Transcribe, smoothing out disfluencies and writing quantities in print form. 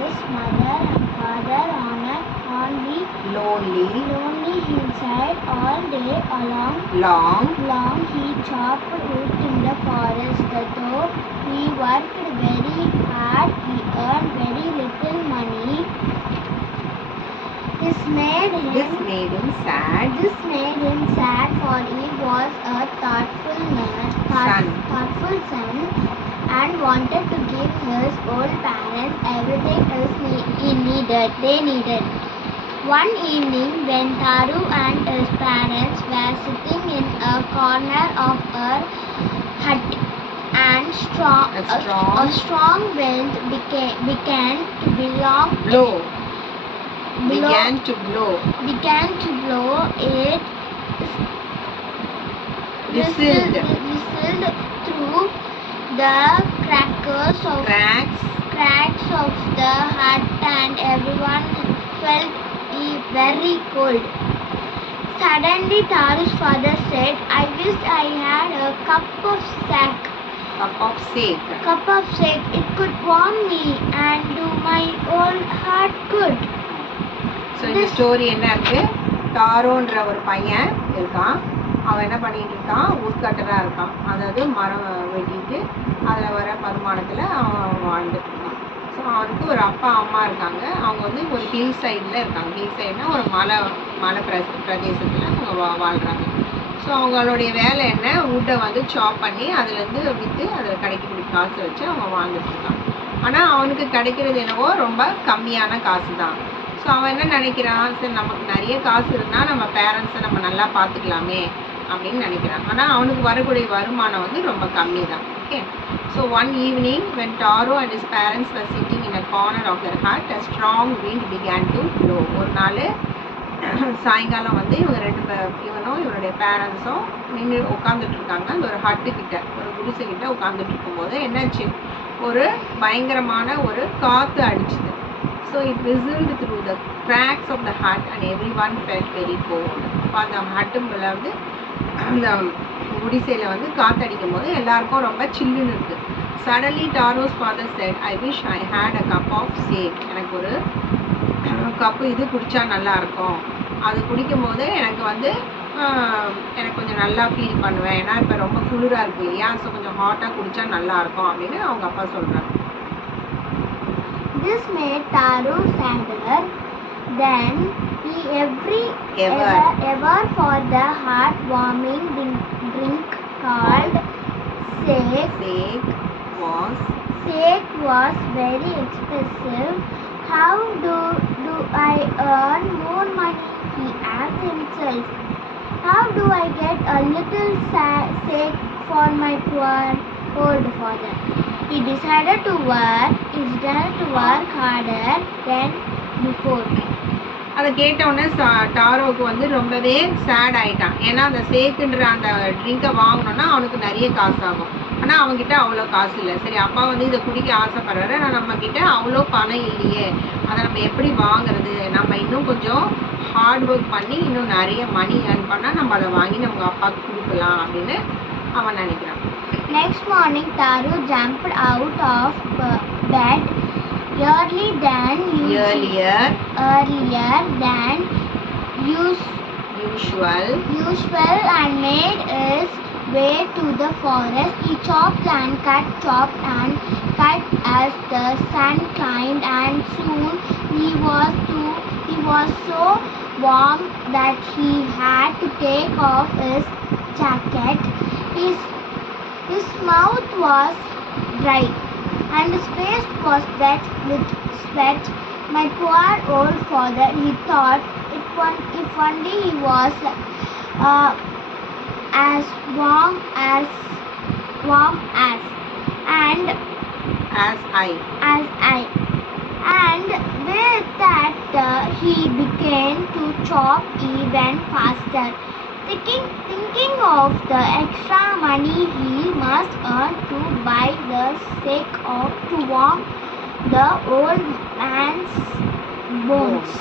his mother and father on a lonely hillside all day long. He chopped wood in the forest. Though he worked very hard, he earned very little money. This made him sad, for he was a thoughtful son and wanted to give his old parents everything else they needed. One evening, when Taru and his parents were sitting in a corner of a hut, and a strong wind began to blow. It whistled through the cracks of the hut, and everyone felt very cold. Suddenly, Taru's father said, "I wish I had a cup of sake. It could warm me and do my old heart good." So இந்த ஸ்டோரி என்ன இருக்கு, டாரோன்ற ஒரு பையன் இருக்கான். அவன் என்ன பண்ணிட்டு இருக்கான், உட்கட்டராக இருக்கான். அதாவது மரம் வெட்டிட்டு அதில் வர வருமானத்தில் அவன் வாழ்ந்துட்டு இருக்கான். ஸோ அவனுக்கு ஒரு அப்பா அம்மா இருக்காங்க. அவங்க வந்து ஒரு ஹில் சைடில் இருக்காங்க. ஹில் சைட்னா ஒரு மலை பிரதேசத்தில் அவங்க வாழ்கிறாங்க. ஸோ அவங்களுடைய வேலை என்ன, வுட்டை வந்து சாப் பண்ணி அதுலேருந்து விற்று அதில் கிடைக்கக்கூடிய காசு வச்சு அவங்க வாழ்ந்துட்டு இருக்கான். ஆனால் அவனுக்கு கிடைக்கிறது என்னவோ ரொம்ப கம்மியான காசு தான். ஸோ அவன் என்ன நினைக்கிறான், சரி நமக்கு நிறைய காசு இருந்தால் நம்ம பேரண்ட்ஸை நம்ம நல்லா பார்த்துக்கலாமே அப்படின்னு நினைக்கிறான். ஆனால் அவனுக்கு வரக்கூடிய வருமானம் வந்து ரொம்ப கம்மி தான். Okay. So one evening when Taro and his parents were sitting in a corner of their hut, a strong wind began to blow. ஒரு நாள் சாயங்காலம் வந்து இவனுடைய பேரண்ட்ஸும் நின்று உட்காந்துட்டு இருக்காங்க. அந்த ஒரு ஹட்டுக்கிட்ட, ஒரு குடிசைக்கிட்ட உட்காந்துட்டு இருக்கும்போது என்னாச்சு, ஒரு பயங்கரமான ஒரு காற்று அடிச்சுது. So it whistled through the cracks of the hut and everyone felt very cold. அப்போ அந்த ஹட்டுல வந்து அந்த குடிசையில் வந்து காற்றடிக்கும் போது எல்லாருக்கும் ரொம்ப சில்லுன்னு இருக்குது. Suddenly Taro's father said, "I wish I had a cup of sake." எனக்கு ஒரு கப்பு இது குடித்தா நல்லாயிருக்கும். அது குடிக்கும் போது எனக்கு வந்து எனக்கு கொஞ்சம் நல்லா ஃபீல் பண்ணுவேன். ஏன்னா இப்போ ரொம்ப குளிராக இருக்குது இல்லையா, ஸோ கொஞ்சம் ஹாட்டாக குடித்தா நல்லாயிருக்கும் அப்படின்னு அவங்க அப்பா சொல்கிறாங்க. This made Taru sadder than he ever for the heart-warming drink called sake. Sake was very expensive. How do I earn more money? He asked himself. How do I get a little sake for my poor old father? He decided to work harder than before. அதை கேட்டவுடனே டாரோவுக்கு வந்து ரொம்பவே சேட் ஆகிட்டான். ஏன்னா அந்த சேக்குன்ற அந்த ட்ரிங்கை வாங்கணுன்னா அவனுக்கு நிறைய காசு ஆகும். ஆனால் அவங்ககிட்ட அவ்வளோ காசு இல்லை. சரி, அப்பா வந்து இதை குடிக்க ஆசைப்படுறாரு, ஆனால் நம்மக்கிட்ட அவ்வளோ பணம் இல்லையே, அதை நம்ம எப்படி வாங்குறது, நம்ம இன்னும் கொஞ்சம் ஹார்ட் ஒர்க் பண்ணி இன்னும் நிறைய மணி ஏர்ன் பண்ணால் நம்ம அதை வாங்கி நம்ம அப்பாவுக்கு கொடுக்கலாம் அப்படின்னு அவன் நினைக்கிறான். Next morning, Taru jumped out of bed earlier than usual and made his way to the forest. He chopped and cut as the sun climbed, and soon he was so warm that he had to take off his jacket. His mouth was dry and his face was wet with sweat. My poor old father, he thought, if only he was as warm as I. And with that, he began to chop even faster. Thinking of the extra money he must earn to buy the sake to warm the old man's bones.